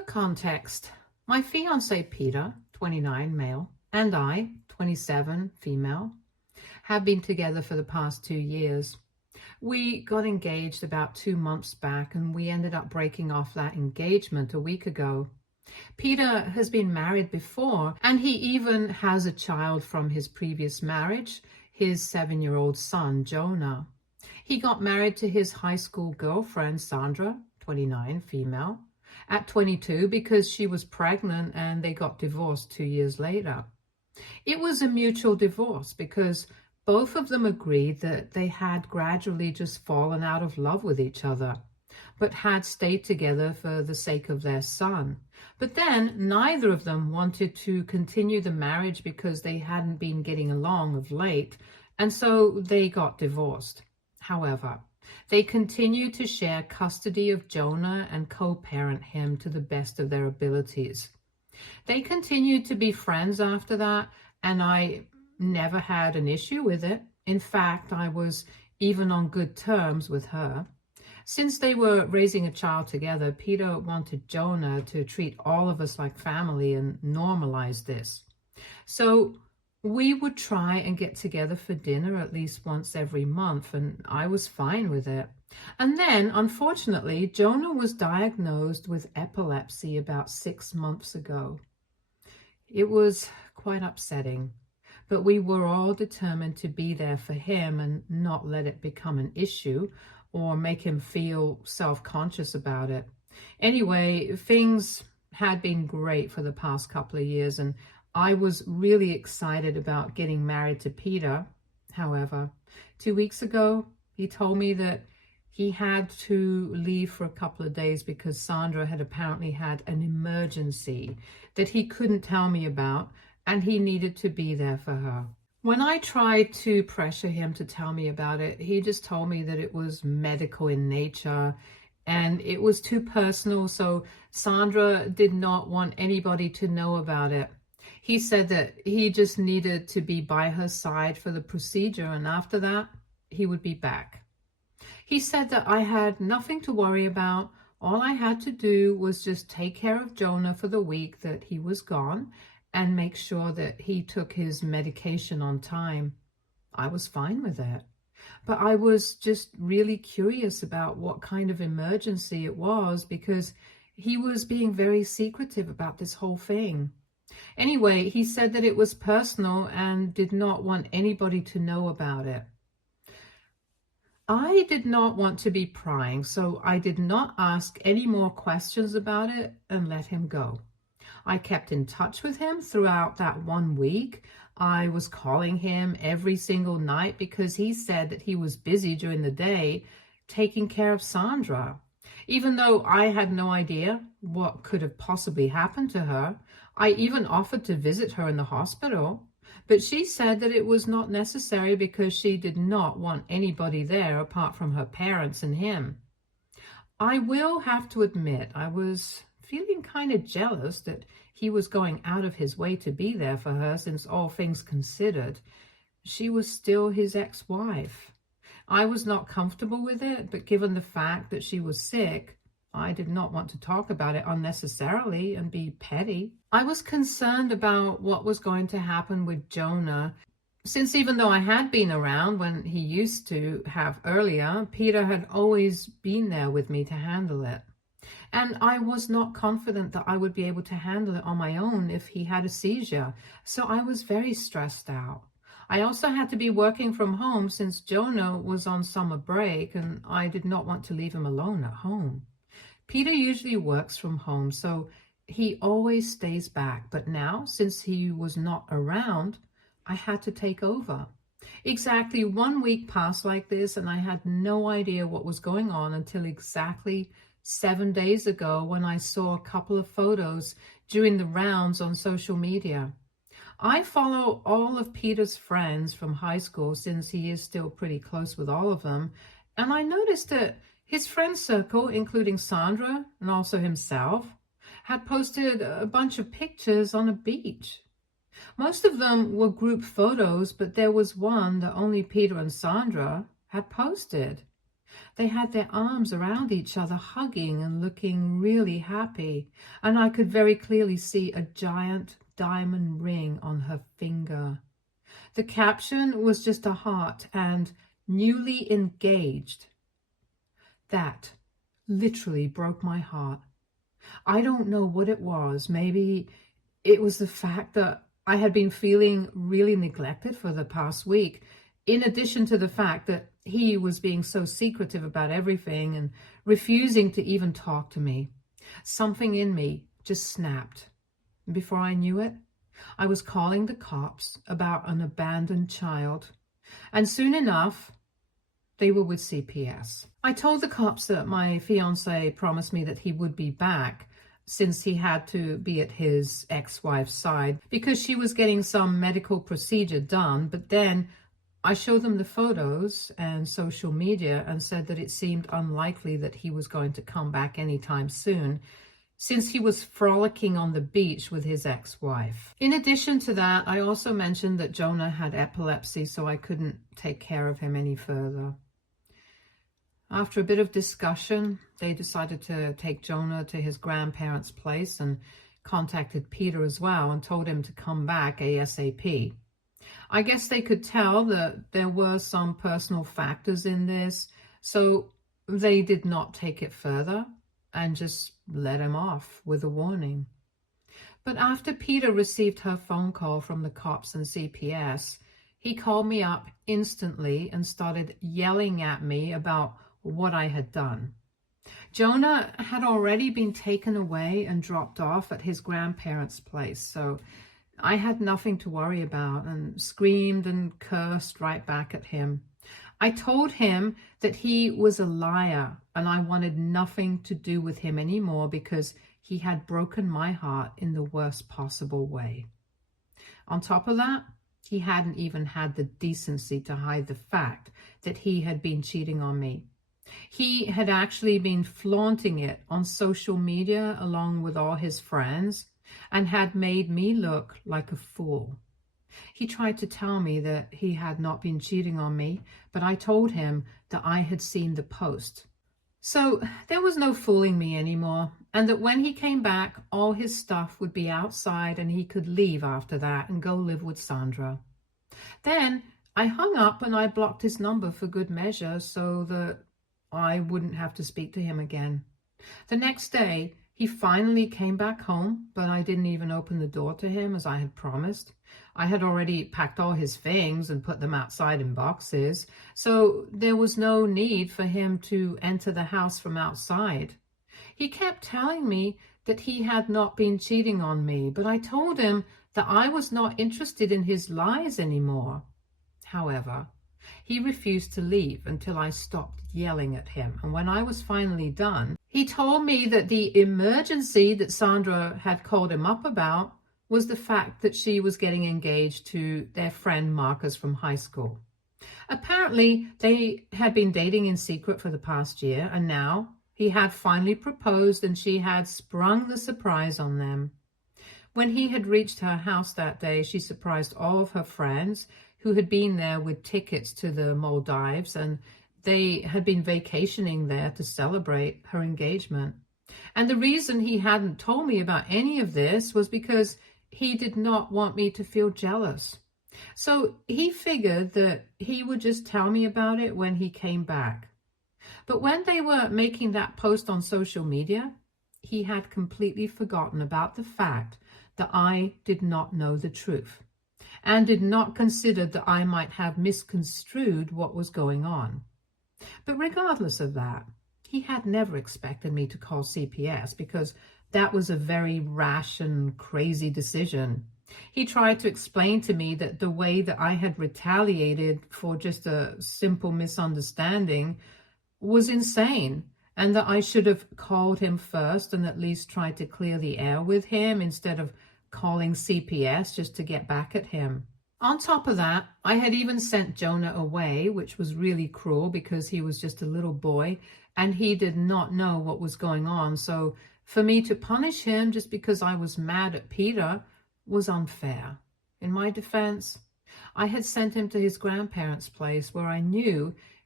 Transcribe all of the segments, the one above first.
For context, my fiance Peter, 29 male, and I, 27 female, have been together for the past 2 years. We got engaged about 2 months back, and we ended up breaking off that engagement a week ago. Peter has been married before, and he even has a child from his previous marriage, his 7-year-old son, Jonah. He got married to his high school girlfriend, Sandra, 29, female, at 22 because she was pregnant, and they got divorced 2 years later. It was a mutual divorce because both of them agreed that they had gradually just fallen out of love with each other, but had stayed together for the sake of their son. But then neither of them wanted to continue the marriage because they hadn't been getting along of late, and so they got divorced. However, they continued to share custody of Jonah and co-parent him to the best of their abilities. They continued to be friends after that, and I never had an issue with it. In fact, I was even on good terms with her. Since they were raising a child together, Peter wanted Jonah to treat all of us like family and normalize this. So we would try and get together for dinner at least once every month, and I was fine with it. And then, unfortunately, Jonah was diagnosed with epilepsy about 6 months ago. It was quite upsetting, but we were all determined to be there for him and not let it become an issue or make him feel self-conscious about it. Anyway, things had been great for the past couple of years, and I was really excited about getting married to Peter. However, 2 weeks ago, he told me that he had to leave for a couple of days because Sandra had apparently had an emergency that he couldn't tell me about, and he needed to be there for her. When I tried to pressure him to tell me about it, he just told me that it was medical in nature and it was too personal, so Sandra did not want anybody to know about it. He said that he just needed to be by her side for the procedure, and after that, he would be back. He said that I had nothing to worry about. All I had to do was just take care of Jonah for the week that he was gone and make sure that he took his medication on time. I was fine with it. But I was just really curious about what kind of emergency it was because he was being very secretive about this whole thing. Anyway, he said that it was personal and did not want anybody to know about it. I did not want to be prying, so I did not ask any more questions about it and let him go. I kept in touch with him throughout that 1 week. I was calling him every single night because he said that he was busy during the day taking care of Sandra. Even though I had no idea what could have possibly happened to her, I even offered to visit her in the hospital, but she said that it was not necessary because she did not want anybody there apart from her parents and him. I will have to admit, I was feeling kind of jealous that he was going out of his way to be there for her, since all things considered, she was still his ex-wife. I was not comfortable with it, but given the fact that she was sick, I did not want to talk about it unnecessarily and be petty. I was concerned about what was going to happen with Jonah, since even though I had been around when he used to have earlier, Peter had always been there with me to handle it. And I was not confident that I would be able to handle it on my own if he had a seizure, so I was very stressed out. I also had to be working from home since Jonah was on summer break, and I did not want to leave him alone at home. Peter usually works from home, so he always stays back, but now, since he was not around, I had to take over. Exactly 1 week passed like this, and I had no idea what was going on until exactly 7 days ago when I saw a couple of photos during the rounds on social media. I follow all of Peter's friends from high school since he is still pretty close with all of them, and I noticed that his friend circle, including Sandra and also himself, had posted a bunch of pictures on a beach. Most of them were group photos, but there was one that only Peter and Sandra had posted. They had their arms around each other, hugging and looking really happy, and I could very clearly see a giant diamond ring on her finger. The caption was just a heart and newly engaged. That literally broke my heart. I don't know what it was. Maybe it was the fact that I had been feeling really neglected for the past week, in addition to the fact that he was being so secretive about everything and refusing to even talk to me. Something in me just snapped. Before I knew it, I was calling the cops about an abandoned child, and soon enough, they were with CPS. I told the cops that my fiance promised me that he would be back since he had to be at his ex-wife's side because she was getting some medical procedure done, but then I showed them the photos and social media and said that it seemed unlikely that he was going to come back anytime soon, since he was frolicking on the beach with his ex-wife. In addition to that, I also mentioned that Jonah had epilepsy, so I couldn't take care of him any further. After a bit of discussion, they decided to take Jonah to his grandparents' place and contacted Peter as well and told him to come back ASAP. I guess they could tell that there were some personal factors in this, so they did not take it further and just let him off with a warning. But after Peter received her phone call from the cops and CPS, he called me up instantly and started yelling at me about what I had done. Jonah had already been taken away and dropped off at his grandparents' place, so I had nothing to worry about and screamed and cursed right back at him. I told him that he was a liar and I wanted nothing to do with him anymore because he had broken my heart in the worst possible way. On top of that, he hadn't even had the decency to hide the fact that he had been cheating on me. He had actually been flaunting it on social media along with all his friends and had made me look like a fool. He tried to tell me that he had not been cheating on me, but I told him that I had seen the post. So there was no fooling me anymore, and that when he came back, all his stuff would be outside and he could leave after that and go live with Sandra. Then I hung up and I blocked his number for good measure so that I wouldn't have to speak to him again. The next day, he finally came back home, but I didn't even open the door to him as I had promised. I had already packed all his things and put them outside in boxes, so there was no need for him to enter the house from outside. He kept telling me that he had not been cheating on me, but I told him that I was not interested in his lies anymore. However, he refused to leave until I stopped yelling at him, and when I was finally done, he told me that the emergency that Sandra had called him up about was the fact that she was getting engaged to their friend Marcus from high school. Apparently, they had been dating in secret for the past year, and now he had finally proposed and she had sprung the surprise on them. When he had reached her house that day, she surprised all of her friends who had been there with tickets to the Maldives, and they had been vacationing there to celebrate her engagement. And the reason he hadn't told me about any of this was because he did not want me to feel jealous. So he figured that he would just tell me about it when he came back. But when they were making that post on social media, he had completely forgotten about the fact that I did not know the truth and did not consider that I might have misconstrued what was going on. But regardless of that, he had never expected me to call CPS because that was a very rash and crazy decision. He tried to explain to me that the way that I had retaliated for just a simple misunderstanding was insane, and that I should have called him first and at least tried to clear the air with him instead of calling CPS just to get back at him. On top of that, I had even sent Jonah away, which was really cruel because he was just a little boy and he did not know what was going on. So for me to punish him just because I was mad at Peter was unfair. In my defense, I had sent him to his grandparents' place where I knew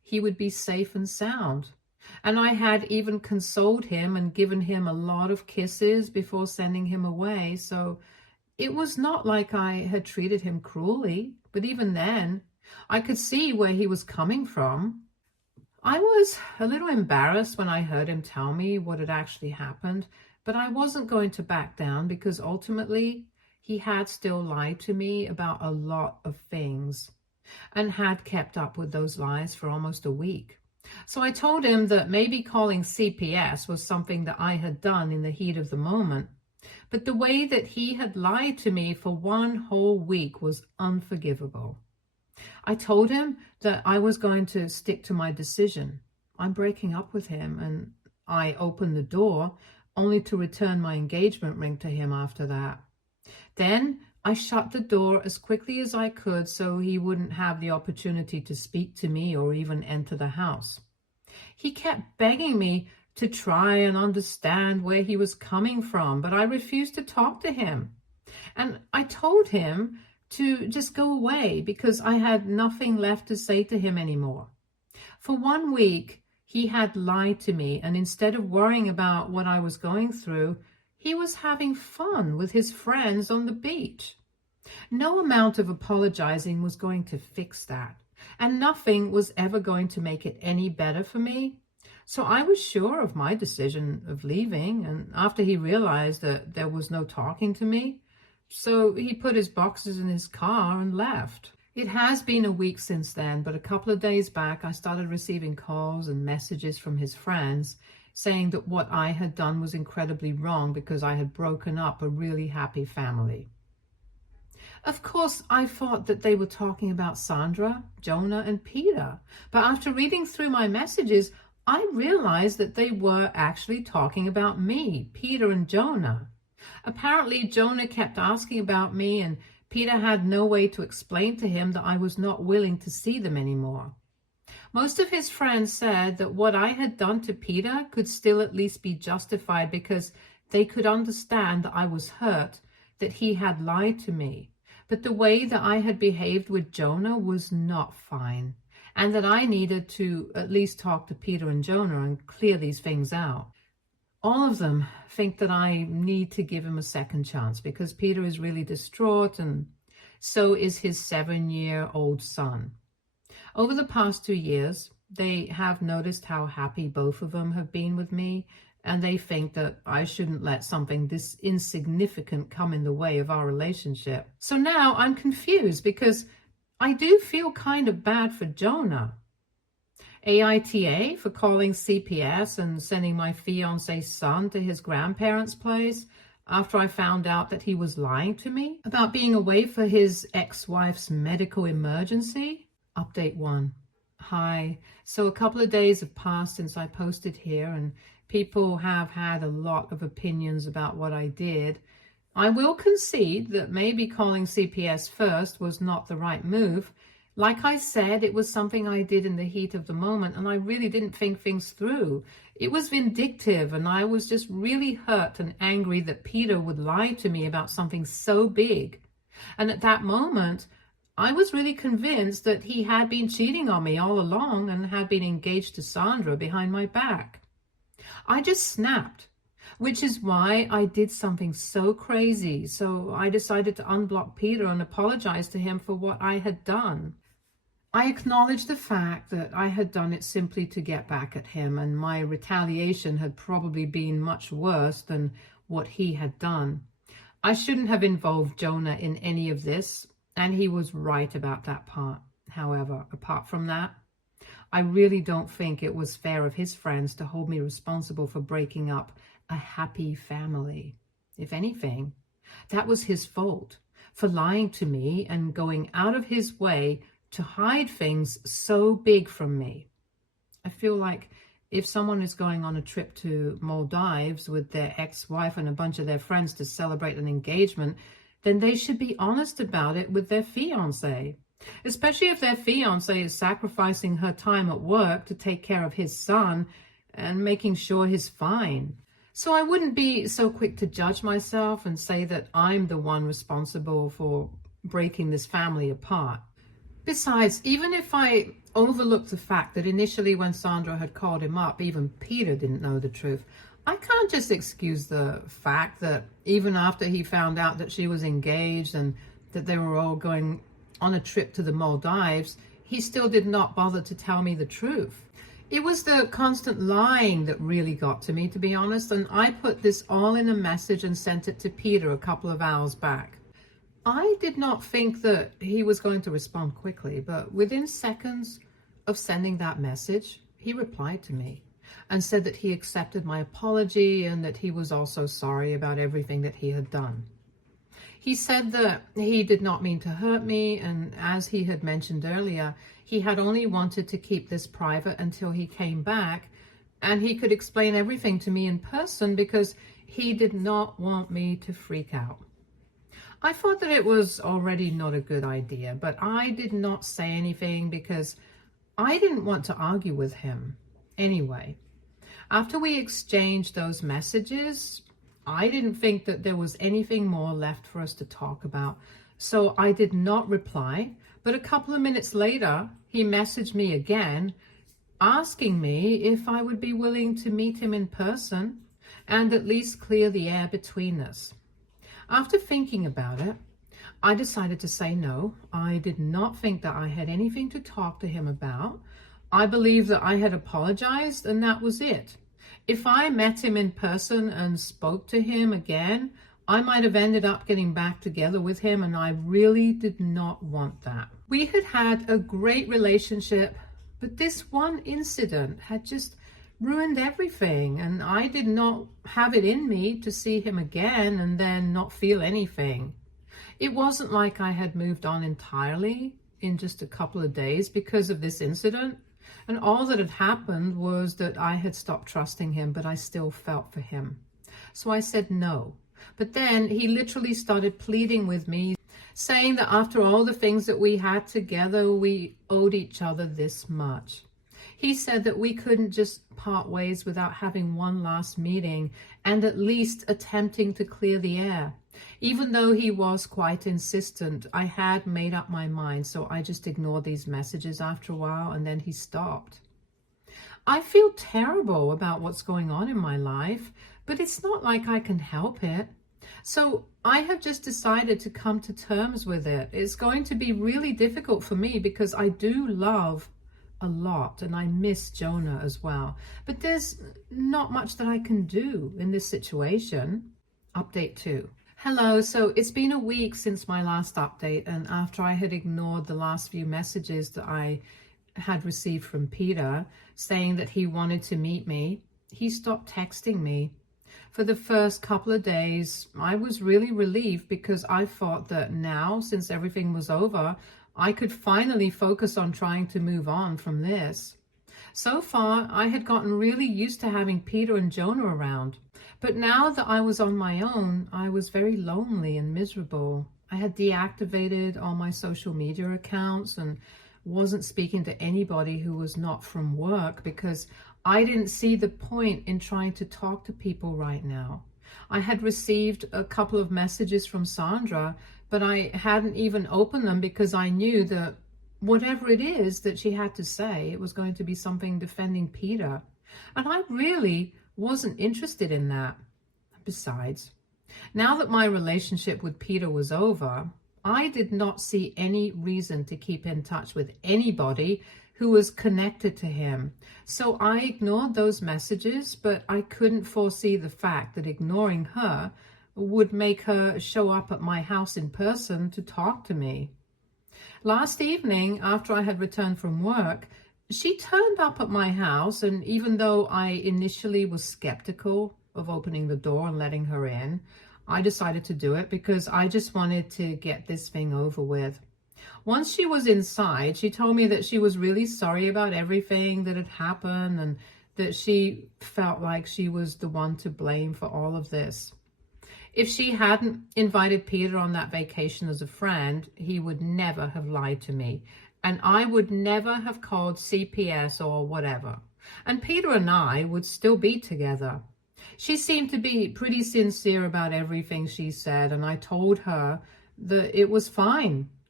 he would be safe and sound. And I had even consoled him and given him a lot of kisses before sending him away. So it was not like I had treated him cruelly, but even then, I could see where he was coming from. I was a little embarrassed when I heard him tell me what had actually happened, but I wasn't going to back down because ultimately he had still lied to me about a lot of things and had kept up with those lies for almost a week. So I told him that maybe calling CPS was something that I had done in the heat of the moment, but the way that he had lied to me for one whole week was unforgivable. I told him that I was going to stick to my decision. I'm breaking up with him, and I opened the door only to return my engagement ring to him after that. Then I shut the door as quickly as I could so he wouldn't have the opportunity to speak to me or even enter the house. He kept begging me to try and understand where he was coming from, but I refused to talk to him. And I told him to just go away because I had nothing left to say to him anymore. For 1 week, he had lied to me, and instead of worrying about what I was going through, he was having fun with his friends on the beach. No amount of apologizing was going to fix that, and nothing was ever going to make it any better for me. So I was sure of my decision of leaving, and after he realized that there was no talking to me, so he put his boxes in his car and left. It has been a week since then, but a couple of days back, I started receiving calls and messages from his friends saying that what I had done was incredibly wrong because I had broken up a really happy family. Of course, I thought that they were talking about Sandra, Jonah, and Peter, but after reading through my messages, I realized that they were actually talking about me, Peter and Jonah. Apparently, Jonah kept asking about me, and Peter had no way to explain to him that I was not willing to see them anymore. Most of his friends said that what I had done to Peter could still at least be justified because they could understand that I was hurt, that he had lied to me. But the way that I had behaved with Jonah was not fine, and that I needed to at least talk to Peter and Jonah and clear these things out. All of them think that I need to give him a second chance because Peter is really distraught, and so is his 7-year-old son. Over the past 2 years, they have noticed how happy both of them have been with me, and they think that I shouldn't let something this insignificant come in the way of our relationship. So now I'm confused because I do feel kind of bad for Jonah. AITA for calling CPS and sending my fiance's son to his grandparents' place after I found out that he was lying to me about being away for his ex-wife's medical emergency. Update 1. Hi. So a couple of days have passed since I posted here, and people have had a lot of opinions about what I did. I will concede that maybe calling CPS first was not the right move. Like I said, it was something I did in the heat of the moment, and I really didn't think things through. It was vindictive, and I was just really hurt and angry that Peter would lie to me about something so big. And at that moment, I was really convinced that he had been cheating on me all along and had been engaged to Sandra behind my back. I just snapped, which is why I did something so crazy. So I decided to unblock Peter and apologize to him for what I had done. I acknowledged the fact that I had done it simply to get back at him, and my retaliation had probably been much worse than what he had done. I shouldn't have involved Jonah in any of this, and he was right about that part. However, apart from that, I really don't think it was fair of his friends to hold me responsible for breaking up a happy family. If anything, that was his fault for lying to me and going out of his way to hide things so big from me. I feel like if someone is going on a trip to Maldives with their ex-wife and a bunch of their friends to celebrate an engagement, then they should be honest about it with their fiance, especially if their fiance is sacrificing her time at work to take care of his son and making sure he's fine. So I wouldn't be so quick to judge myself and say that I'm the one responsible for breaking this family apart. Besides, even if I overlook the fact that initially when Sandra had called him up, even Peter didn't know the truth, I can't just excuse the fact that even after he found out that she was engaged and that they were all going on a trip to the Maldives, he still did not bother to tell me the truth. It was the constant lying that really got to me, to be honest, and I put this all in a message and sent it to Peter a couple of hours back. I did not think that he was going to respond quickly, but within seconds of sending that message, he replied to me and said that he accepted my apology and that he was also sorry about everything that he had done. He said that he did not mean to hurt me, and as he had mentioned earlier, he had only wanted to keep this private until he came back and he could explain everything to me in person because he did not want me to freak out. I thought that it was already not a good idea, but I did not say anything because I didn't want to argue with him. Anyway, after we exchanged those messages, I didn't think that there was anything more left for us to talk about, so I did not reply. But a couple of minutes later, he messaged me again, asking me if I would be willing to meet him in person and at least clear the air between us. After thinking about it, I decided to say no. I did not think that I had anything to talk to him about. I believed that I had apologized and that was it. If I met him in person and spoke to him again, I might have ended up getting back together with him, and I really did not want that. We had had a great relationship, but this one incident had just ruined everything, and I did not have it in me to see him again and then not feel anything. It wasn't like I had moved on entirely in just a couple of days because of this incident, and all that had happened was that I had stopped trusting him, but I still felt for him. So I said no. But then he literally started pleading with me, saying that after all the things that we had together, we owed each other this much. He said that we couldn't just part ways without having one last meeting and at least attempting to clear the air. Even though he was quite insistent, I had made up my mind, so I just ignored these messages after a while, and then he stopped. I feel terrible about what's going on in my life, but it's not like I can help it. So I have just decided to come to terms with it. It's going to be really difficult for me because I do love a lot and I miss Jonah as well. But there's not much that I can do in this situation. Update 2. Hello, so it's been a week since my last update, and after I had ignored the last few messages that I had received from Peter saying that he wanted to meet me, he stopped texting me. For the first couple of days, I was really relieved because I thought that now, since everything was over, I could finally focus on trying to move on from this. So far, I had gotten really used to having Peter and Jonah around. But now that I was on my own, I was very lonely and miserable. I had deactivated all my social media accounts and wasn't speaking to anybody who was not from work because I didn't see the point in trying to talk to people right now. I had received a couple of messages from Sandra, but I hadn't even opened them because I knew that whatever it is that she had to say, it was going to be something defending Peter. And I really wasn't interested in that. Besides, now that my relationship with Peter was over, I did not see any reason to keep in touch with anybody who was connected to him. So I ignored those messages, but I couldn't foresee the fact that ignoring her would make her show up at my house in person to talk to me. Last evening, after I had returned from work, she turned up at my house, and even though I initially was skeptical of opening the door and letting her in, I decided to do it because I just wanted to get this thing over with. Once she was inside, she told me that she was really sorry about everything that had happened and that she felt like she was the one to blame for all of this. If she hadn't invited Peter on that vacation as a friend, he would never have lied to me, and I would never have called CPS or whatever. And Peter and I would still be together. She seemed to be pretty sincere about everything she said, and I told her that it was fine.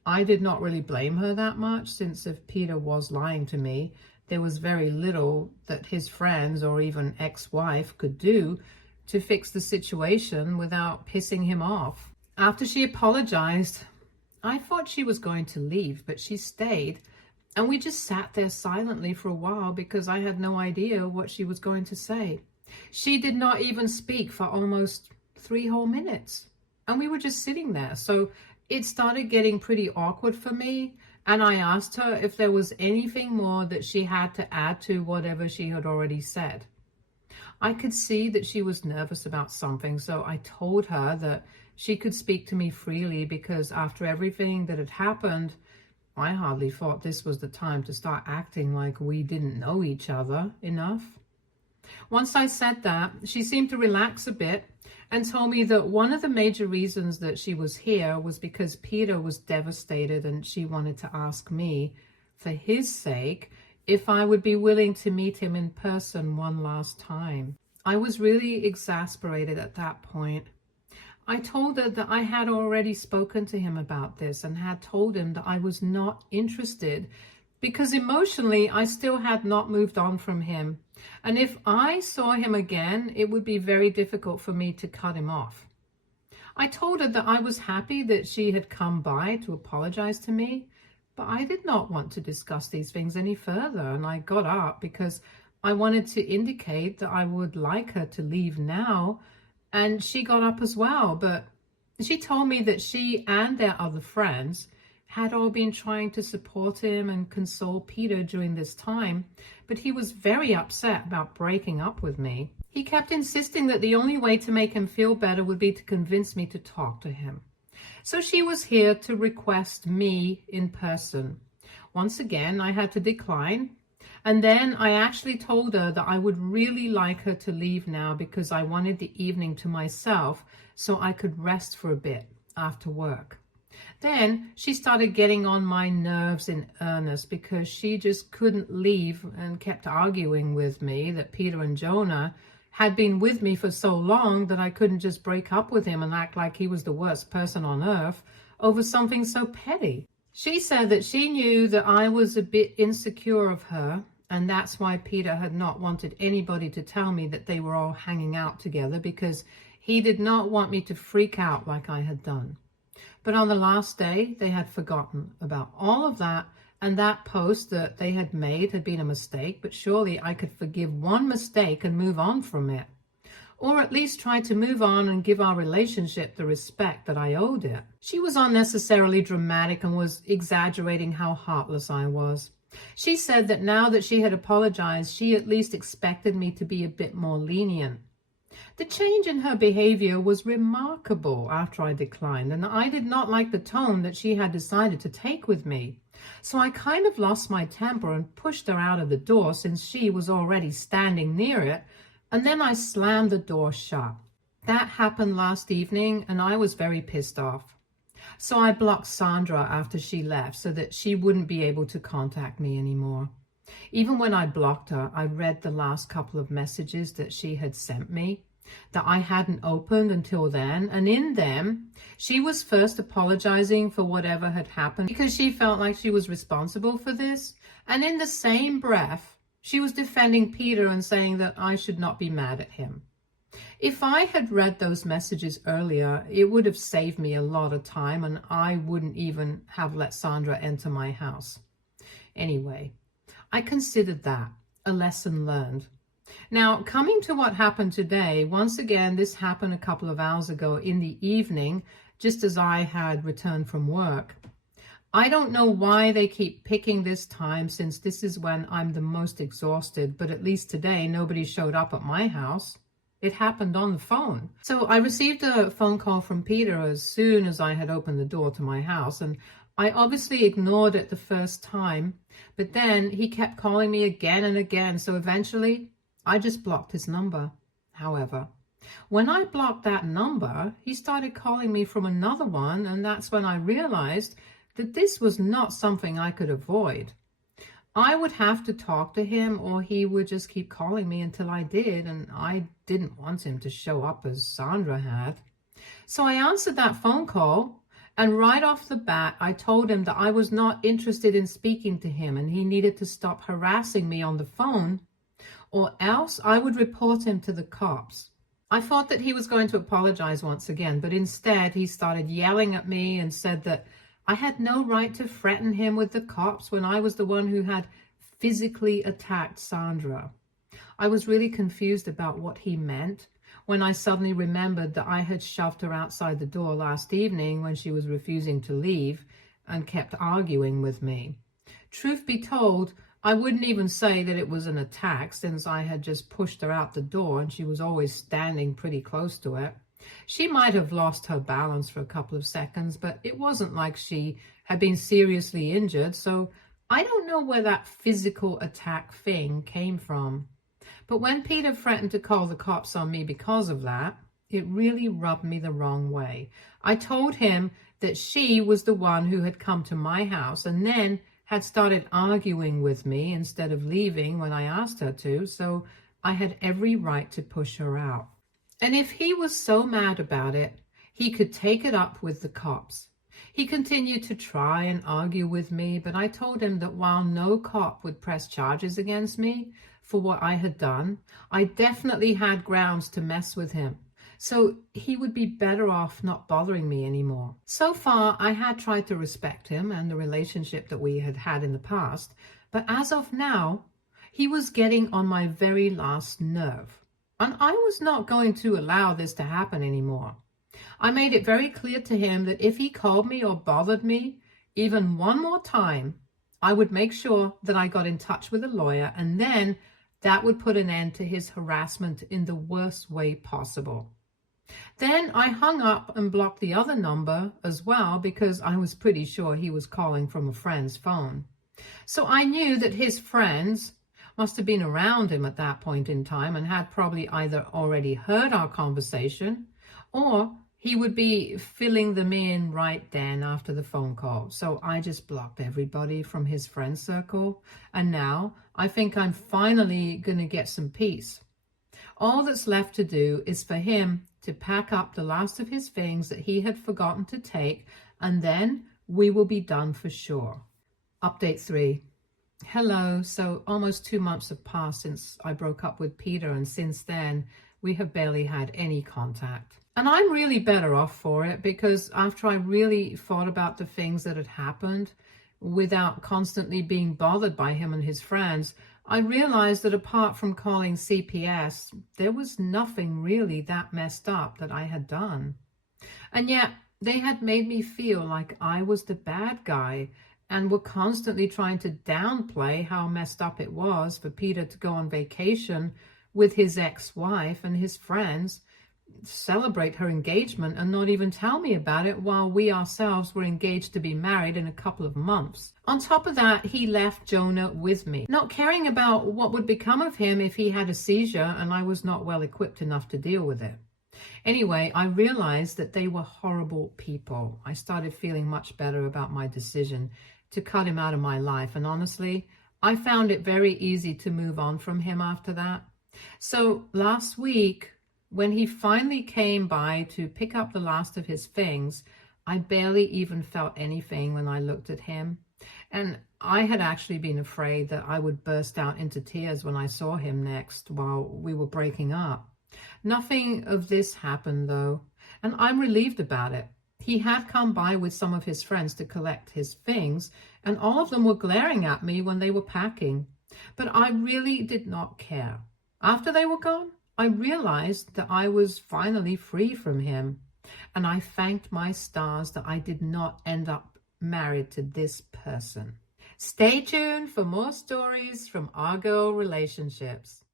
I did not really blame her that much, since if Peter was lying to me, there was very little that his friends or even ex-wife could do to fix the situation without pissing him off. After she apologized, I thought she was going to leave, but she stayed, and we just sat there silently for a while because I had no idea what she was going to say. She did not even speak for almost 3 whole minutes, and we were just sitting there. So it started getting pretty awkward for me, and I asked her if there was anything more that she had to add to whatever she had already said. I could see that she was nervous about something, so I told her that she could speak to me freely because after everything that had happened, I hardly thought this was the time to start acting like we didn't know each other enough. Once I said that, she seemed to relax a bit and told me that one of the major reasons that she was here was because Peter was devastated, and she wanted to ask me, for his sake, if I would be willing to meet him in person one last time. I was really exasperated at that point. I told her that I had already spoken to him about this and had told him that I was not interested because emotionally I still had not moved on from him. And if I saw him again, it would be very difficult for me to cut him off. I told her that I was happy that she had come by to apologize to me, but I did not want to discuss these things any further, and I got up because I wanted to indicate that I would like her to leave now, and she got up as well. But she told me that she and their other friends had all been trying to support him and console Peter during this time, but he was very upset about breaking up with me. He kept insisting that the only way to make him feel better would be to convince me to talk to him. So she was here to request me in person. Once again, I had to decline. And then I actually told her that I would really like her to leave now because I wanted the evening to myself so I could rest for a bit after work. Then she started getting on my nerves in earnest because she just couldn't leave and kept arguing with me that Peter and Jonah had been with me for so long that I couldn't just break up with him and act like he was the worst person on earth over something so petty. She said that she knew that I was a bit insecure of her, and that's why Peter had not wanted anybody to tell me that they were all hanging out together, because he did not want me to freak out like I had done. But on the last day, they had forgotten about all of that, and that post that they had made had been a mistake, but surely I could forgive one mistake and move on from it. Or at least try to move on and give our relationship the respect that I owed it. She was unnecessarily dramatic and was exaggerating how heartless I was. She said that now that she had apologized, she at least expected me to be a bit more lenient. The change in her behavior was remarkable after I declined, and I did not like the tone that she had decided to take with me. So I kind of lost my temper and pushed her out of the door since she was already standing near it, and then I slammed the door shut. That happened last evening, and I was very pissed off. So I blocked Sandra after she left so that she wouldn't be able to contact me anymore. Even when I blocked her, I read the last couple of messages that she had sent me that I hadn't opened until then, and in them, she was first apologizing for whatever had happened because she felt like she was responsible for this, and in the same breath, she was defending Peter and saying that I should not be mad at him. If I had read those messages earlier, it would have saved me a lot of time, and I wouldn't even have let Sandra enter my house. Anyway, I considered that a lesson learned. Now, coming to what happened today, once again, this happened a couple of hours ago in the evening, just as I had returned from work. I don't know why they keep picking this time, since this is when I'm the most exhausted, but at least today nobody showed up at my house. It happened on the phone. So I received a phone call from Peter as soon as I had opened the door to my house, and I obviously ignored it the first time, but then he kept calling me again and again, so eventually I just blocked his number. However, when I blocked that number, he started calling me from another one, and that's when I realized that this was not something I could avoid. I would have to talk to him, or he would just keep calling me until I did, and I didn't want him to show up as Sandra had. So I answered that phone call, And right off the bat, I told him that I was not interested in speaking to him and he needed to stop harassing me on the phone, or else I would report him to the cops. I thought that he was going to apologize once again, but instead he started yelling at me and said that I had no right to threaten him with the cops when I was the one who had physically attacked Sandra. I was really confused about what he meant when I suddenly remembered that I had shoved her outside the door last evening when she was refusing to leave and kept arguing with me. Truth be told, I wouldn't even say that it was an attack, since I had just pushed her out the door and she was always standing pretty close to it. She might have lost her balance for a couple of seconds, but it wasn't like she had been seriously injured, so I don't know where that physical attack thing came from. But when Peter threatened to call the cops on me because of that, it really rubbed me the wrong way. I told him that she was the one who had come to my house and then had started arguing with me instead of leaving when I asked her to, so I had every right to push her out. And if he was so mad about it, he could take it up with the cops. He continued to try and argue with me, but I told him that while no cop would press charges against me for what I had done, I definitely had grounds to mess with him. So he would be better off not bothering me anymore. So far, I had tried to respect him and the relationship that we had had in the past, but as of now, he was getting on my very last nerve. And I was not going to allow this to happen anymore. I made it very clear to him that if he called me or bothered me even one more time, I would make sure that I got in touch with a lawyer, and then that would put an end to his harassment in the worst way possible. Then I hung up and blocked the other number as well, because I was pretty sure he was calling from a friend's phone. So I knew that his friends must have been around him at that point in time and had probably either already heard our conversation, or he would be filling them in right then after the phone call. So I just blocked everybody from his friend circle, and now I think I'm finally going to get some peace. All that's left to do is for him to pack up the last of his things that he had forgotten to take, and then we will be done for sure. Update 3. Hello. So almost 2 months have passed since I broke up with Peter, and since then we have barely had any contact. And I'm really better off for it, because after I really thought about the things that had happened without constantly being bothered by him and his friends, I realized that apart from calling CPS, there was nothing really that messed up that I had done. And yet they had made me feel like I was the bad guy and were constantly trying to downplay how messed up it was for Peter to go on vacation with his ex-wife and his friends, celebrate her engagement, and not even tell me about it while we ourselves were engaged to be married in a couple of months. On top of that, he left Jonah with me, not caring about what would become of him if he had a seizure and I was not well equipped enough to deal with it. Anyway, I realized that they were horrible people. I started feeling much better about my decision to cut him out of my life, and honestly, I found it very easy to move on from him after that. So last week, when he finally came by to pick up the last of his things, I barely even felt anything when I looked at him. And I had actually been afraid that I would burst out into tears when I saw him next while we were breaking up. Nothing of this happened though, and I'm relieved about it. He had come by with some of his friends to collect his things, and all of them were glaring at me when they were packing. But I really did not care. After they were gone, I realized that I was finally free from him, and I thanked my stars that I did not end up married to this person. Stay tuned for more stories from our girl relationships.